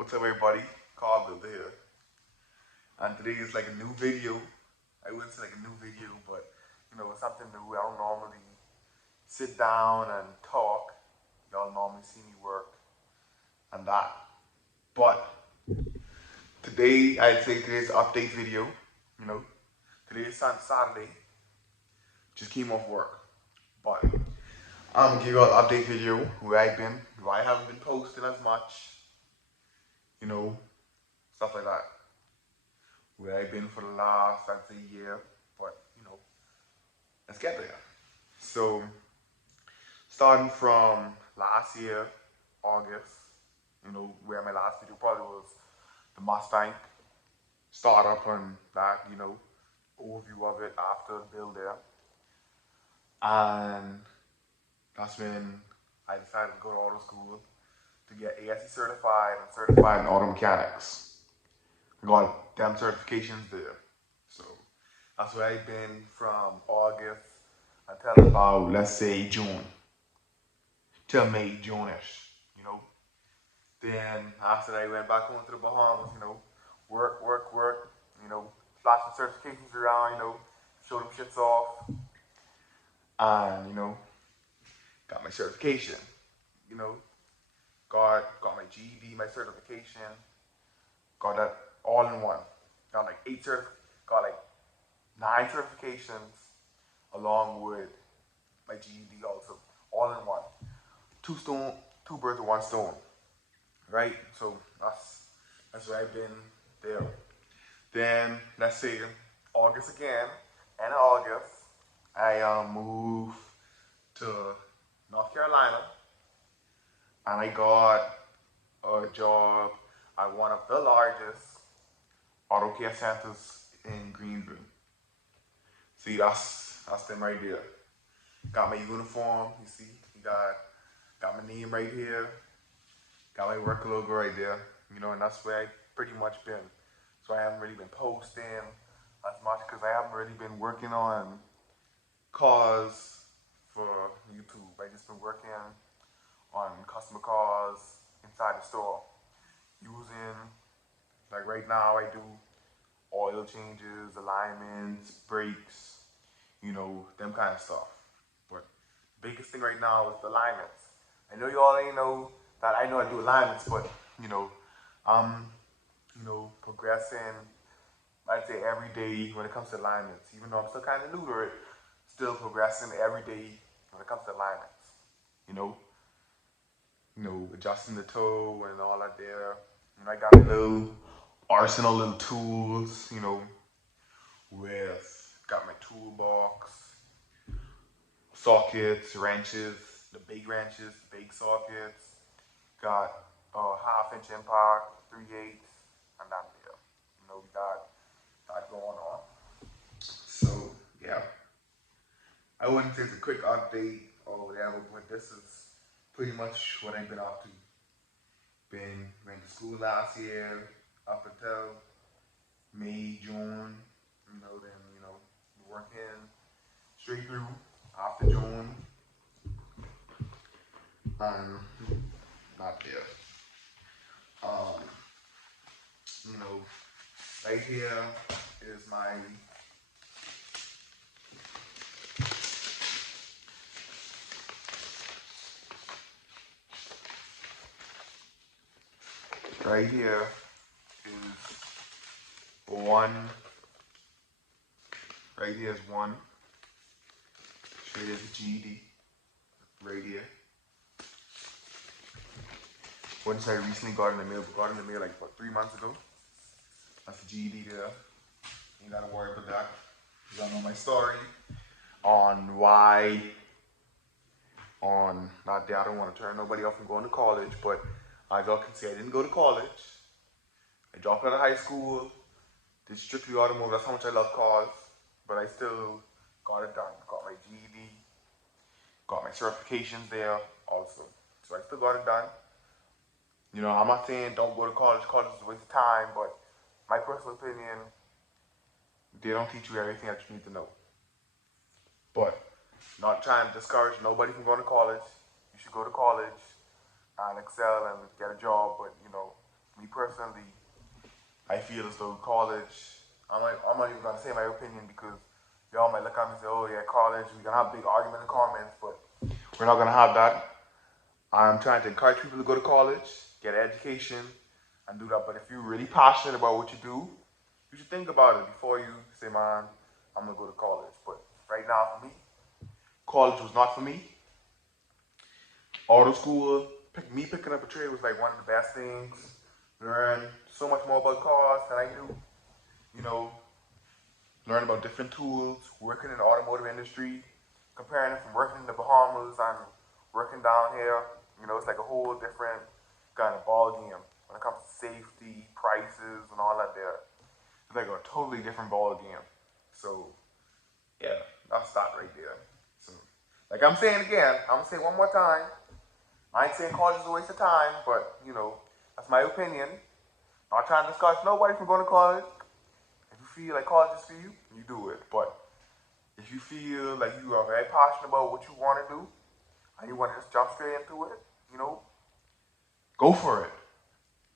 What's up everybody? Carl here. And today is like a new video. I wouldn't say like a new video, but it's something new. I don't normally sit down and talk. Y'all normally see me work and that. But today, I'd say today's update video. You know, today is Saturday. Just came off work. But I'm gonna give you an update video where I've been, where I haven't been posting as much. You know, stuff like that. Where I've been for the last, I'd say, year. But let's get there. So, starting from last year, August, where my last video probably was the Mustang startup and that, overview of it after the build there. And that's when I decided to go to auto school to get ASE certified and certified in auto mechanics. I got them certifications there. So that's where I've been from August until about, let's say, June. Till May, June-ish, Then after that, I went back home to the Bahamas, work, flash some certifications around, show them shits off. And, got my certification, you know, got my GED, my certification, got that all in one. Got like got like 9 certifications along with my GED also, all in one. Two birds with one stone, right? So that's where I've been there. Then let's say August again, and in August I moved to North Carolina, and I got a job at one of the largest auto care centers in Greenville. See, that's them right there. Got my uniform. You see, got my name right here. Got my work logo right there. And that's where I pretty much been. So I haven't really been posting as much because I haven't really been working on cars for YouTube. I just been working on customer cars inside the store. Using, like right now I do oil changes, alignments, brakes, them kind of stuff. But the biggest thing right now is the alignments. I know you all ain't know that I know I do alignments, but I'm progressing, I'd say every day when it comes to alignments. Even though I'm still kind of new to it, still progressing every day when it comes to alignments. You know, adjusting the toe and all that there. And I got a little arsenal of tools, with got my toolbox, sockets, wrenches, the big sockets, got a 1/2 inch impact, 3/8, and that there. We got that going on. So yeah, I wouldn't say it's a quick update or whatever, but this is pretty much what I've been up to. Went to school last year up until May, June, then working straight through after June, and not there. Um, right here is my right here is one. Right here is one. Straight as a GED. Right here. Once I recently got in the mail, like 3 months ago. That's the GED there. You gotta worry about that. Y'all know my story on why on not that I don't want to turn nobody off from going to college, but as y'all can see, I didn't go to college. I dropped out of high school, did strictly automotive. That's how much I love cars, but I still got it done. Got my GED, got my certifications there also. So I still got it done. I'm not saying don't go to college. College is a waste of time, but my personal opinion, they don't teach you everything that you need to know. But not trying to discourage nobody from going to college. You should go to college and excel and get a job. But me feel as though college, I'm not even gonna say my opinion because y'all might look at me and say, oh yeah, college, we're gonna have a big argument in comments, but we're not gonna have that. I'm trying to encourage people to go to college, get an education, and do that. But if you're really passionate about what you do, you should think about it before you say, man, I'm gonna go to college. But right now for me, college was not for me. Auto school, picking up a trade was like one of the best things. Learn so much more about cars than I knew. You know, learn about different tools, working in the automotive industry, comparing it from working in the Bahamas and working down here. You know, it's like a whole different kind of ball game when it comes to safety, prices, and all that there. It's like a totally different ball game. So, yeah, that's that right there. So, like I'm saying again, I'm gonna say it one more time. I ain't saying college is a waste of time, but you know, that's my opinion. I'm not trying to discourage nobody from going to college. If you feel like college is for you, you do it. But if you feel like you are very passionate about what you want to do and you want to just jump straight into it, you know, go for it.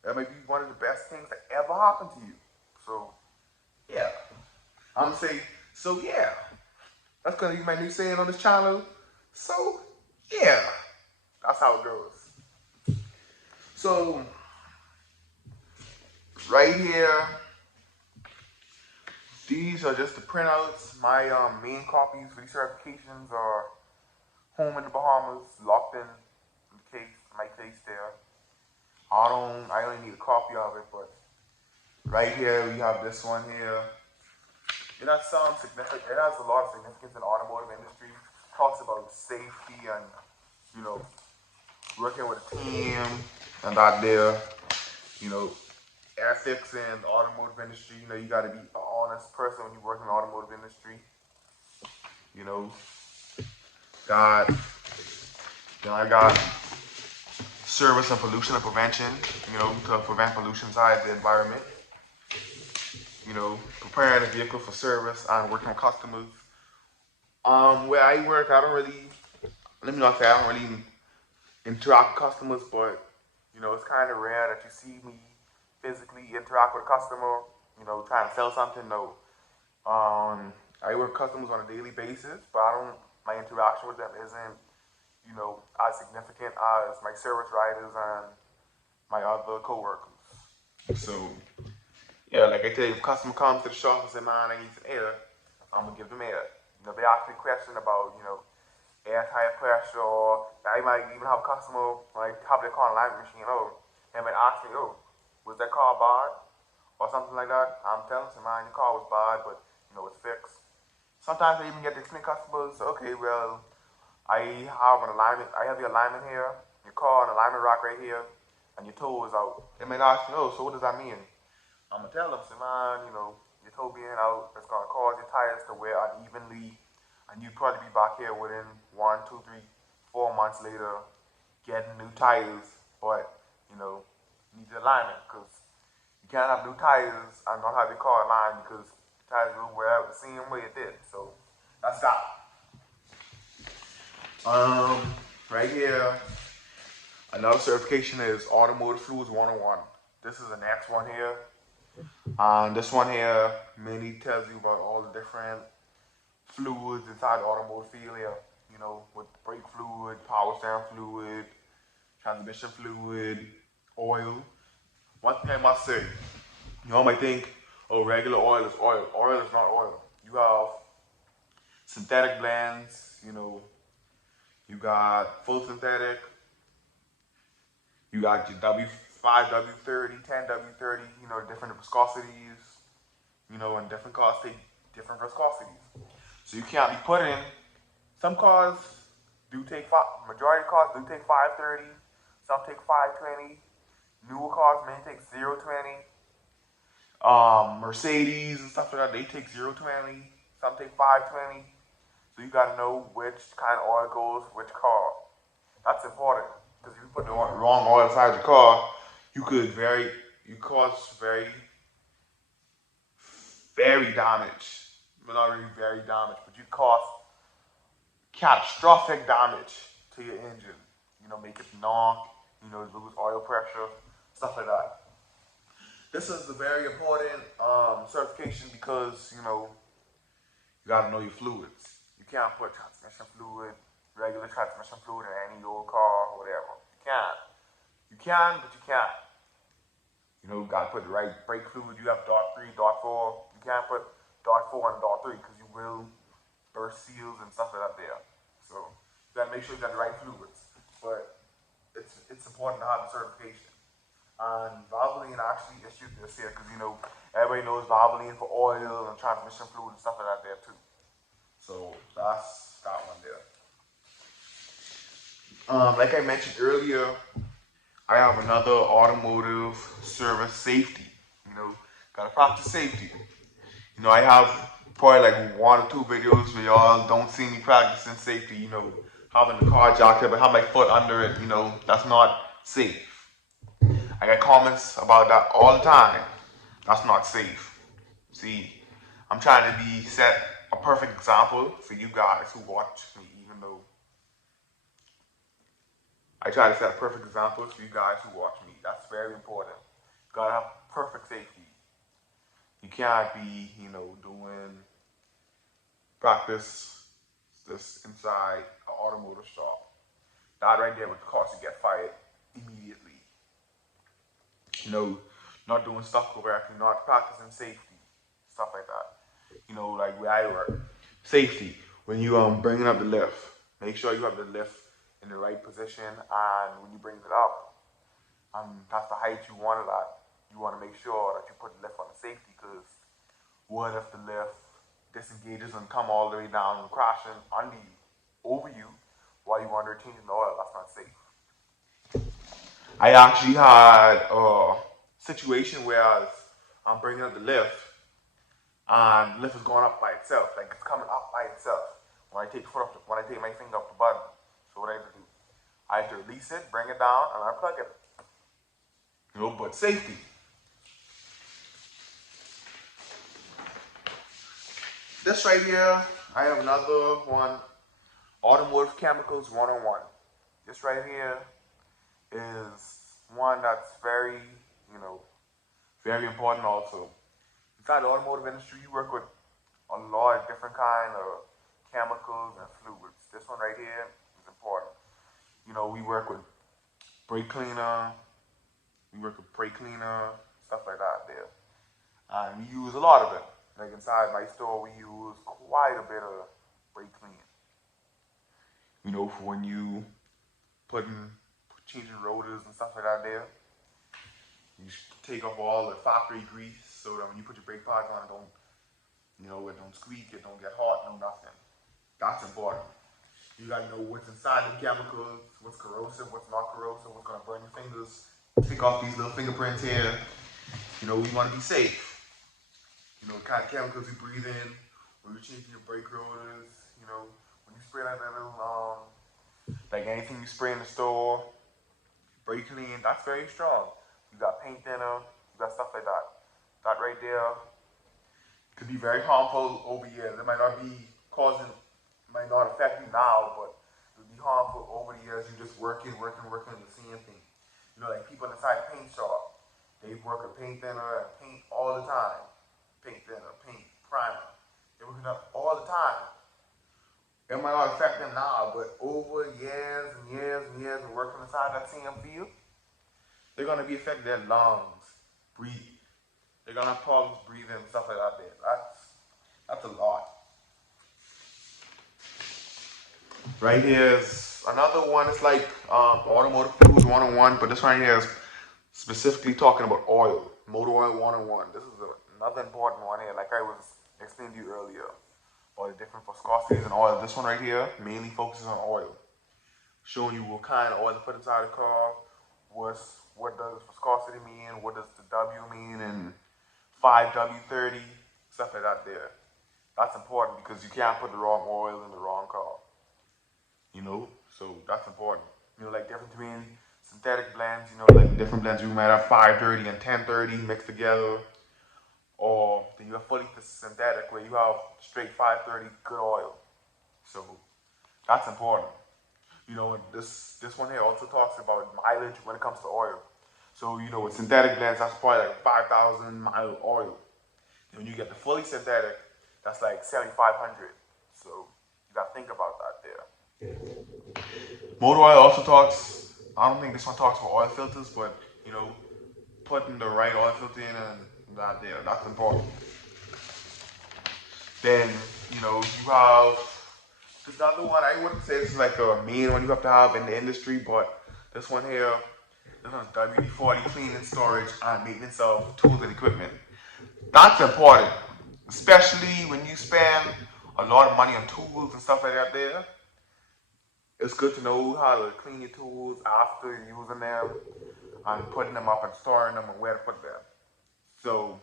That may be one of the best things that ever happened to you. So, yeah. I'm going to say, so yeah. That's going to be my new saying on this channel. So, yeah. That's how it goes. So, right here, these are just the printouts. My main copies for these certifications are home in the Bahamas, locked in the case, my case there. I only need a copy of it, but right here we have this one here. It has some significant, it has a lot of significance in the automotive industry. It talks about safety and, you know, working with a team and that there, you know, ethics in the automotive industry. You know, you gotta be an honest person when you work in the automotive industry. You know, I got service and pollution and prevention, you know, to prevent pollution inside the environment. You know, preparing a vehicle for service and working with customers. Where I work, let me not say I don't really interact with customers, but, you know, it's kind of rare that you see me physically interact with a customer, you know, trying to sell something. No. I work with customers on a daily basis, but my interaction with them isn't, you know, as significant as my service riders and my other coworkers. So, yeah, like I tell you, if a customer comes to the shop and say, man, I need some air, I'm gonna give them air. You know, they ask me a question about, you know, air tire pressure, or I might even have a customer, like, have their car alignment machine, oh, they might ask me, oh, was that car bad? Or something like that. I'm telling them, man, your car was bad, but, you know, it's fixed. Sometimes I even get to explain to customers, okay, well, I have the alignment here, your car, an alignment rack right here, and your toe is out. They may ask me, oh, so what does that mean? I'm gonna tell them, say, man, you know, your toe being out, it's gonna cause your tires to wear unevenly, and you'd probably be back here within 1, 2, 3, 4 months later, getting new tires, but, you know, you need the alignment, because you can't have new tires and not have your car aligned, because the tires will wear out the same way it did. So that's that. Right here, another certification is Automotive Fluids 101. This is the next one here. This one here mainly tells you about all the different fluids inside the automotive field here. You know, with brake fluid, power steering fluid, transmission fluid, oil. One thing I must say, you all might think, oh, regular oil is oil. Oil is not oil. You have synthetic blends, you know, you got full synthetic, you got your W5, W30, 10, W30, you know, different viscosities, you know, and different cars take different viscosities. So you can't be putting, some cars majority of cars do take 530, some take 520, newer cars may take 020. Mercedes and stuff like that, they take 020, some take 520. So you gotta know which kind of oil goes which car. That's important, because if you put the wrong oil inside your car, you cause very damage. Well, not really very damage, but you cause catastrophic damage to your engine. You know, make it knock, you know, lose oil pressure, stuff like that. This is a very important certification because, you know, you gotta know your fluids. You can't put transmission fluid, regular transmission fluid in any old car or whatever. You can't. You can, but you can't. You know, you gotta put the right brake fluid. You have dot 3, dot 4. You can't put dot 4 and dot 3 because you will burst seals and stuff like that there. So you gotta make sure you got the right fluids. But it's important to have the certification. And Valvoline actually issued this here because, you know, everybody knows Valvoline for oil and transmission fluid and stuff like that there too. So that's that one there. Like I mentioned earlier, I have another automotive service safety. You know, gotta practice safety. You know, I have probably like 1 or 2 videos where y'all don't see me practicing safety. You know, having the car jacked up, but have my foot under it. You know, that's not safe. I get comments about that all the time. That's not safe. See, I'm trying to set a perfect example for you guys who watch me, even though I try to set a perfect example for you guys who watch me. That's very important. You gotta have perfect safety. You can't be, you know, doing practice this inside an automotive shop. That right there would cause you to get fired immediately. You know, not doing stuff correctly, not practicing safety, stuff like that. You know, like where I work, safety. When you bringing up the lift, make sure you have the lift in the right position, and when you bring it up, that's the height you want it at. You want to make sure that you put the lift on the safety, because what if the lift disengages and come all the way down and crashing under you, over you, while you under changing the oil? That's not safe. I actually had a situation where I'm bringing up the lift, and the lift is going up by itself, like it's coming up by itself. When I take when I take my finger off the button, so what I have to do, I have to release it, bring it down, and unplug it. You know, but safety. This right here, I have another one, Automotive Chemicals 101. This right here is one that's very, you know, very important also. Inside the automotive industry, you work with a lot of different kind of chemicals and fluids. This one right here is important. You know, we work with brake cleaner, stuff like that there. And we use a lot of it. Like inside my store, we use quite a bit of brake cleaning. You know, for when you changing rotors and stuff like that there. You take off all the factory grease so that when you put your brake pads on, it don't squeak, it don't get hot, no nothing. That's important. You gotta know what's inside the chemicals, what's corrosive, what's not corrosive, what's gonna burn your fingers. Take off these little fingerprints here. You know, we wanna be safe. You know, the kind of chemicals you breathe in when you're changing your brake rotors. You know, when you spray like that little, like anything you spray in the store, brake clean, that's very strong. You got paint thinner, you got stuff like that. That right there could be very harmful over years. It might not affect you now, but it'll be harmful over the years. You're just working the same thing. You know, like people inside the paint shop, they work with paint thinner and paint all the time. Paint thinner, paint, primer. They work it up all the time. It might not affect them now, but over years and years and years of working inside that same field, they're gonna be affected. Their lungs, breathe. They're gonna have problems breathing and stuff like that. That's a lot. Right here is another one. It's like automotive fluids 101, but this one here is specifically talking about oil, motor oil 101. This is another important one here, like I was explaining to you earlier, all the different viscosities in oil. This one right here mainly focuses on oil, showing you what kind of oil to put inside the car, what does viscosity mean, what does the W mean, and 5W30, stuff like that there. That's important because you can't put the wrong oil in the wrong car. You know, so that's important. You know, like difference between synthetic blends, you know, like different blends, you might have 530 and 1030 mixed together. Or then you have fully synthetic where you have straight 530 good oil. So that's important. You know, this one here also talks about mileage when it comes to oil. So, you know, with synthetic blends, that's probably like 5,000 mile oil. And when you get the fully synthetic, that's like 7,500. So you gotta think about that there. Motor oil also talks, I don't think this one talks about oil filters, but, you know, putting the right oil filter in and that there, that's important. Then, you know, you have this other one. I wouldn't say this is like a main one you have to have in the industry, but this one here, this one's WD-40 cleaning, storage, and maintenance of tools and equipment. That's important, especially when you spend a lot of money on tools and stuff like that there. It's good to know how to clean your tools after using them and putting them up and storing them and where to put them. So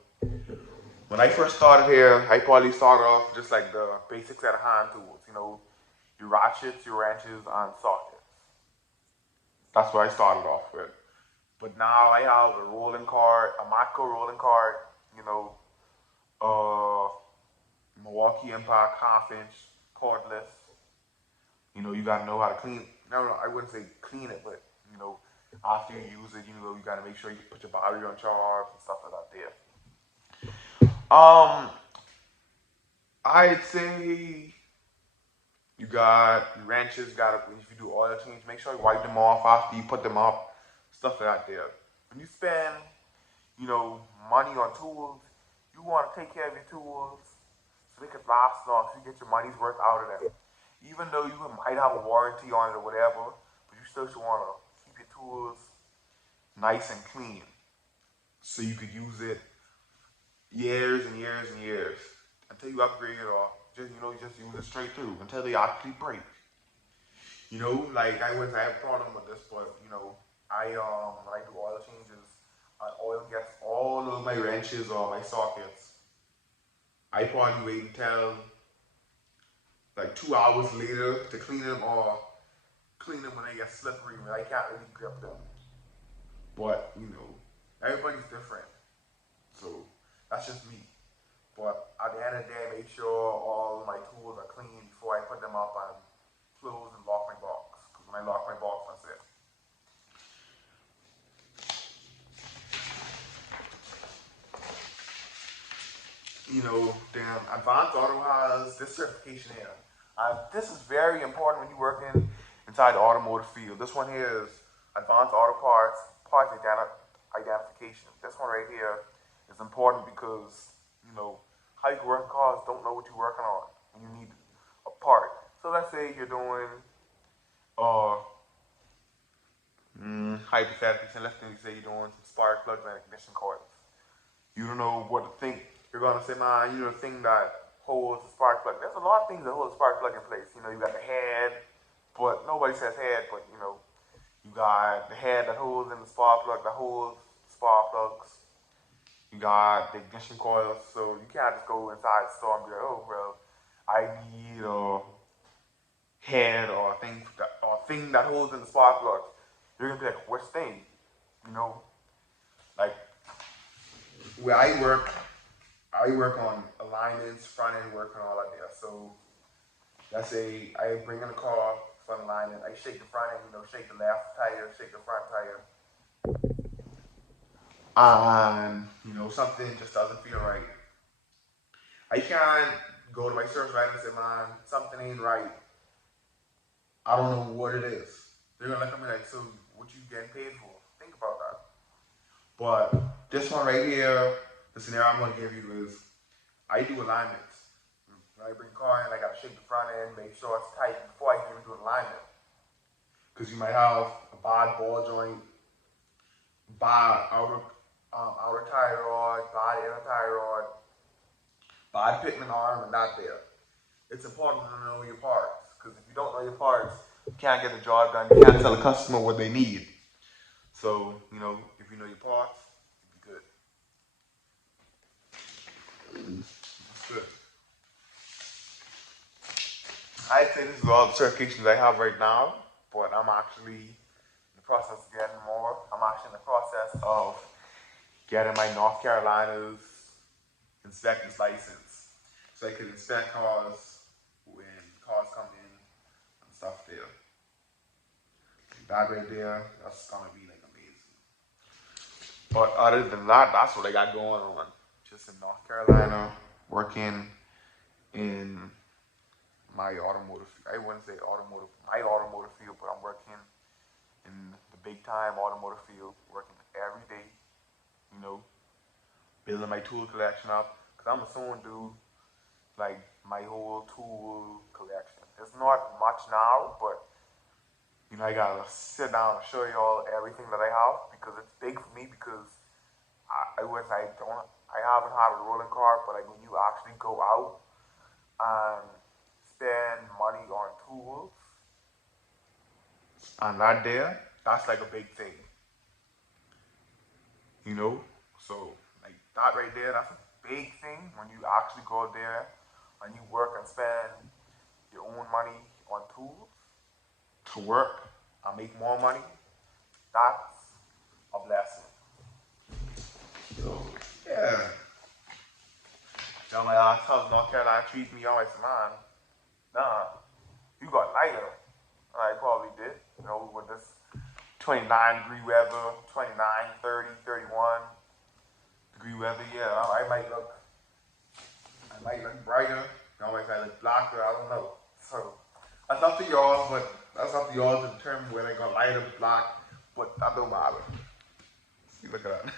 when I first started here, I probably started off just like the basic set of hand tools, you know, your ratchets, your wrenches, and sockets. That's what I started off with. But now I have a rolling cart, a Matco rolling cart, you know, uh, Milwaukee Impact half inch cordless. You know, you gotta know how to clean. No, I wouldn't say clean it, but you know, after you use it, you know, you gotta make sure you put your battery on charge and stuff like that there. I'd say you got your wrenches. You got if you do oil change, make sure you wipe them off after you put them up. Stuff like that there. When you spend, you know, money on tools, you want to take care of your tools so they can last long, so you get your money's worth out of them. Even though you might have a warranty on it or whatever, but you still should want to keep your tools nice and clean so you could use it years and years and years until you upgrade it or just just use it straight through until they actually break. You know, like I have a problem with this, but you know, I when I do oil changes, oil gets all of my wrenches or my sockets. I probably wait until like 2 hours later to clean them or clean them when they get slippery when I can't really grip them. But you know, everybody's different, so that's just me. But at the end of the day, I make sure all my tools are clean before I put them up and close and lock my box. Because when I lock my box, that's it. You know, then Advanced Auto has this certification here. This is very important when you're working inside the automotive field. This one here is Advanced Auto Parts Identification. This one right here is important because, you know, how you can work cars don't know what you're working on and you need a part. So let's say you're doing, uh, hypothetically, let's say you're doing some spark plugs and ignition coils. You don't know what to think. You're gonna say, man, you know the thing that holds the spark plug. There's a lot of things that hold the spark plug in place. You know, you got the head, but nobody says head, but you know, you got the head that holds in the spark plug that holds spark plugs. You got the ignition coils, so you can't just go inside the store and be like, oh well, I need a head or a thing that holds in the spark plug. You're gonna be like, which thing? You know, like where I work on alignments, front end work and all that there. So let's say I bring in a car, front alignment, I shake the front end, you know, shake the left tire, shake the front tire. And, you know, something just doesn't feel right. I can't go to my service writer and say, man, something ain't right. I don't know what it is. They're gonna look at me like, so what you getting paid for? Think about that. But this one right here, the scenario I'm gonna give you is I do alignments. When I bring a car in, I gotta shake the front end, make sure it's tight before I can even do an alignment. Because you might have a bad ball joint, bad outer tie rod, bad inner tie rod, bad pitman arm, and not there. It's important to know your parts. Because if you don't know your parts, you can't get the job done. You can't tell the customer what they need. So, you know, if you know your parts, you'll be good. That's good. I'd say this is all the certifications I have right now, but I'm actually in the process of getting more. I'm actually in the process of getting my North Carolina's inspector's license. So I could inspect cars when cars come in and stuff there. That right there, that's gonna be like amazing. But other than that, that's what I got going on. Just in North Carolina, working in my automotive. I wouldn't say automotive, my automotive field, but I'm working in the big time automotive field, working every day. You know, building my tool collection up. Cause I'm a soon dude, like my whole tool collection. It's not much now, but I gotta sit down and show y'all everything that I have because it's big for me because I haven't had a rolling cart, but like when you actually go out and spend money on tools and that there, that's like a big thing, you know? So like that right there, that's a big thing when you actually go out there and you work and spend your own money on tools to work and make more money. That's a blessing. So yeah. Tell my last house North Carolina treats me always, man. Nah, you got lighter. I probably did. With this 29-degree weather, 29, 30, 31-degree weather, yeah, I might look brighter. Always I look blacker, I don't know. So that's up to y'all, but that's up to y'all to determine whether they gonna light up black, but that don't matter. See, look at that.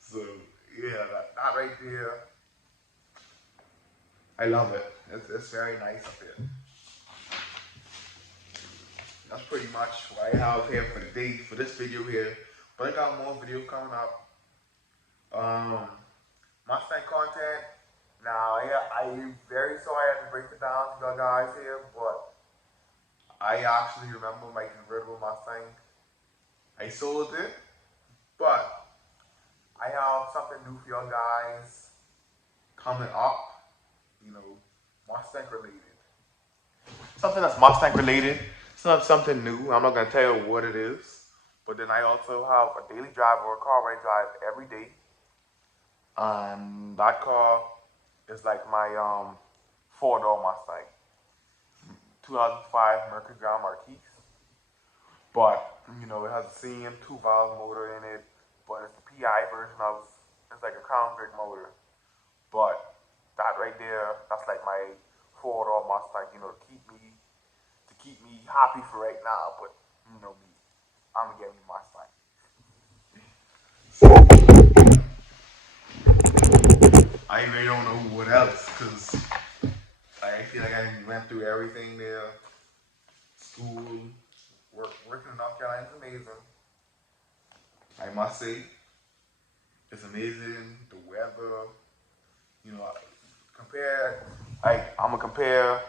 So yeah, that right there, I love it. It's very nice up here. That's pretty much what I have here for the day for this video here. But I got more videos coming up. Um, Mustang content. Now, yeah, I'm very sorry I had to break it down to you guys here, but I actually remember my convertible Mustang. I sold it, but I have something new for you guys coming up. Mustang related. Something that's Mustang related. It's not something new. I'm not gonna tell you what it is. But then I also have a daily drive or a car I drive every day. That car is like my 4-door Mustang, 2005 Mercury Grand Marquis. But it has the same 2-valve motor in it, but it's the PI version of it's like a Crown Vic motor. But that right there, that's like my 4-door Mustang. To keep me happy for right now. But you know me, I'm gonna get me Mustang. I really don't know what else, cause I feel like I went through everything there. School, working in North Carolina is amazing. I must say, it's amazing. The weather, compare. I'm gonna compare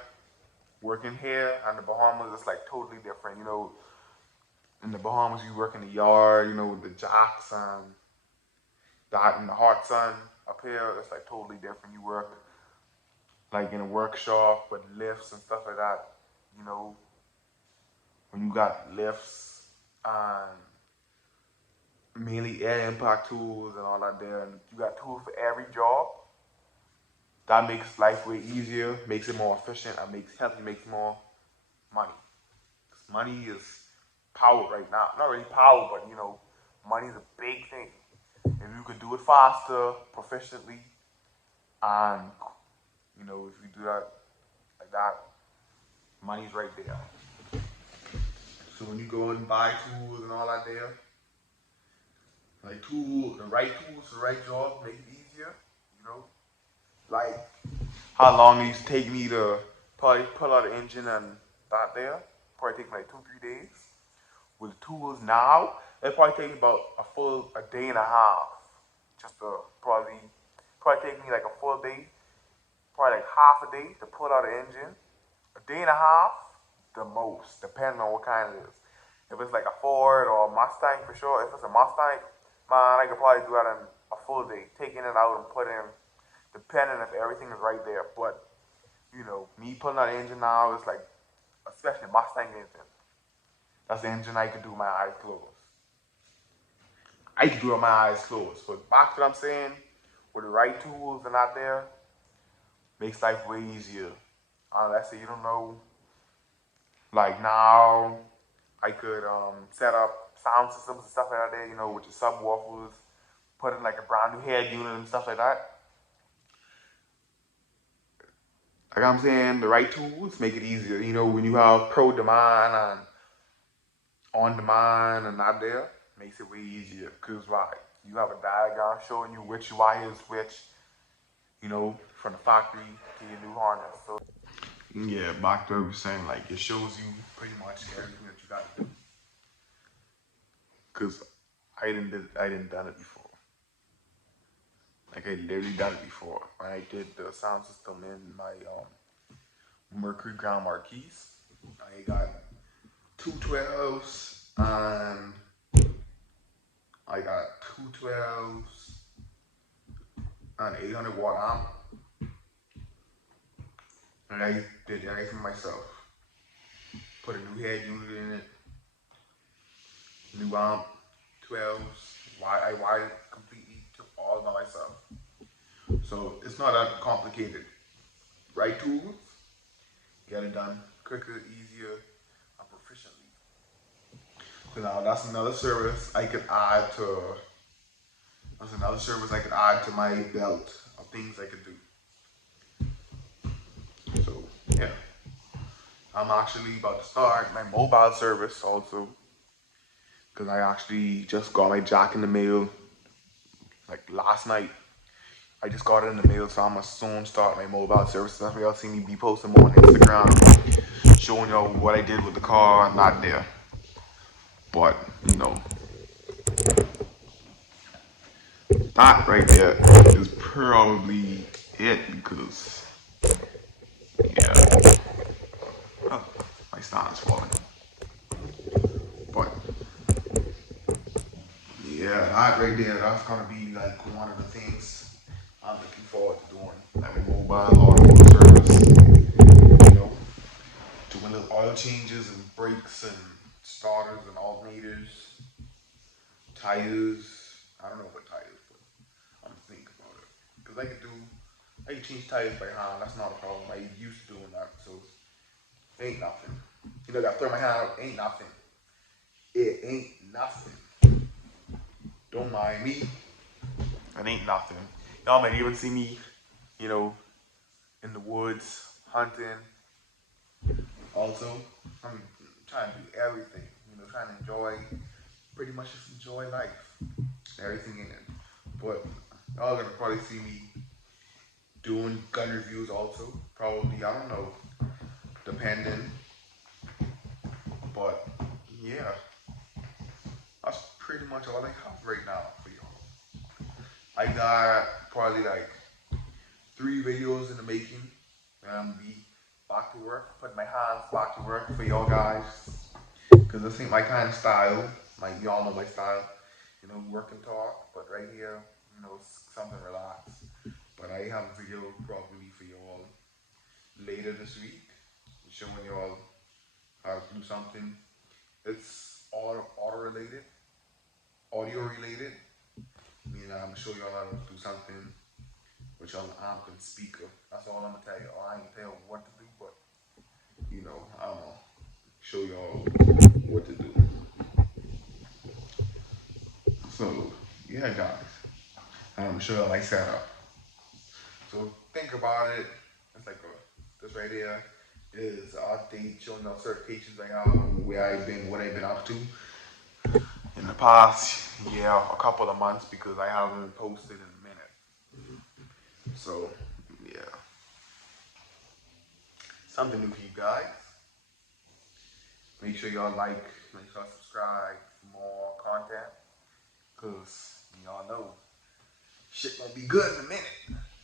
working here and the Bahamas. It's like totally different. In the Bahamas, you work in the yard. With the jocks and that in the hot sun. Up here, it's like totally different. You work like in a workshop with lifts and stuff like that. You know, when you got lifts and mainly air impact tools and all that there, and you got tools for every job. That makes life way easier, makes it more efficient, and helps you make more money. 'Cause money is power right now. Not really power, but money is a big thing. If you could do it faster, proficiently, and if you do that like that, money's right there. So when you go and buy tools and all that there, like the right tools, the right job, make it easier. You know, like how long it used to take me to probably pull out the engine and that there. Probably take me like 2-3 days. With tools now, it probably take me about a day and a half. Just to probably take me like a full day, probably like half a day to pull out the engine. A day and a half, the most, depending on what kind it is. If it's like a Ford or a Mustang for sure, if it's a Mustang, man, I could probably do that in a full day, taking it out and putting, depending if everything is right there. But me pulling out the engine now is like, especially Mustang engine. That's the engine I could do with my eyes closed. I could do it with my eyes closed. But back to what I'm saying, with the right tools and out there, makes life way easier. Let's say you don't know, like now, I could set up sound systems and stuff like that there, with your subwoofers, putting like a brand new head unit and stuff like that. Like I'm saying, the right tools make it easier. When you have pro demand and on demand and not there, makes it way easier. Cause why? You have a diagram showing you which wire is which, from the factory to your new harness. So yeah, back to what I was saying, like it shows you pretty much everything that you got to do. Cause I didn't done it before. Like I literally done it before. When I did the sound system in my Mercury Ground Marquise, I got 212s and I got 212s and 800-watt amp. And I did everything myself. Put a new head unit in it, new amp, 12s. I wired it completely, took all by myself. So it's not that complicated. Right tools, get it done quicker, easier, and proficiently. So now that's another service I could add to. That's another service I could add to my belt of things I could do. So yeah, I'm actually about to start my mobile service also, because I actually just got my jack in the mail like last night. I just got it in the mail, so I'm gonna soon start my mobile service. That's why y'all see me be posting more on Instagram, showing y'all what I did with the car. Not there, but that right there is probably it because yeah, oh, my star's falling. But yeah, that right there, that's gonna be like one of the things I'm looking forward to doing, like a mobile automotive service. Doing the oil changes and brakes and starters and alternators, tires. I don't know what tires, but I'm thinking about it because I can change tires by hand. That's not a problem. I used to doing that, so it ain't nothing. I throw my hand out. Ain't nothing. It ain't nothing. Don't mind me. It ain't nothing. Y'all might even see me, you know, in the woods hunting. Also, I'm trying to do everything. Trying to pretty much just enjoy life, everything in it. But y'all gonna probably see me doing gun reviews also. Probably, I don't know, depending. But yeah, that's pretty much all I have right now for y'all. I got probably like 3 videos in the making. And I'm gonna be back to work, putting my hands back to work for y'all guys. Cause this ain't my kind of style. Like y'all know my style. Work and talk. But right here, something relaxed. But I have a video probably for y'all later this week, showing y'all how to do something. It's all auto related, audio related. I'm gonna show y'all how to do something with y'all amp and speaker. That's all I'm gonna tell you. I ain't tell you what to do, but I'm gonna show y'all what to do. So yeah, guys, I'm gonna show y'all my setup. So think about it. It's like this right here is our update showing y'all certifications I have, what I've been up to in the past, a couple of months because I haven't posted in a minute. So yeah, something new for you guys. Make sure y'all like, make sure y'all subscribe for more content, cause y'all know shit gonna be good in a minute.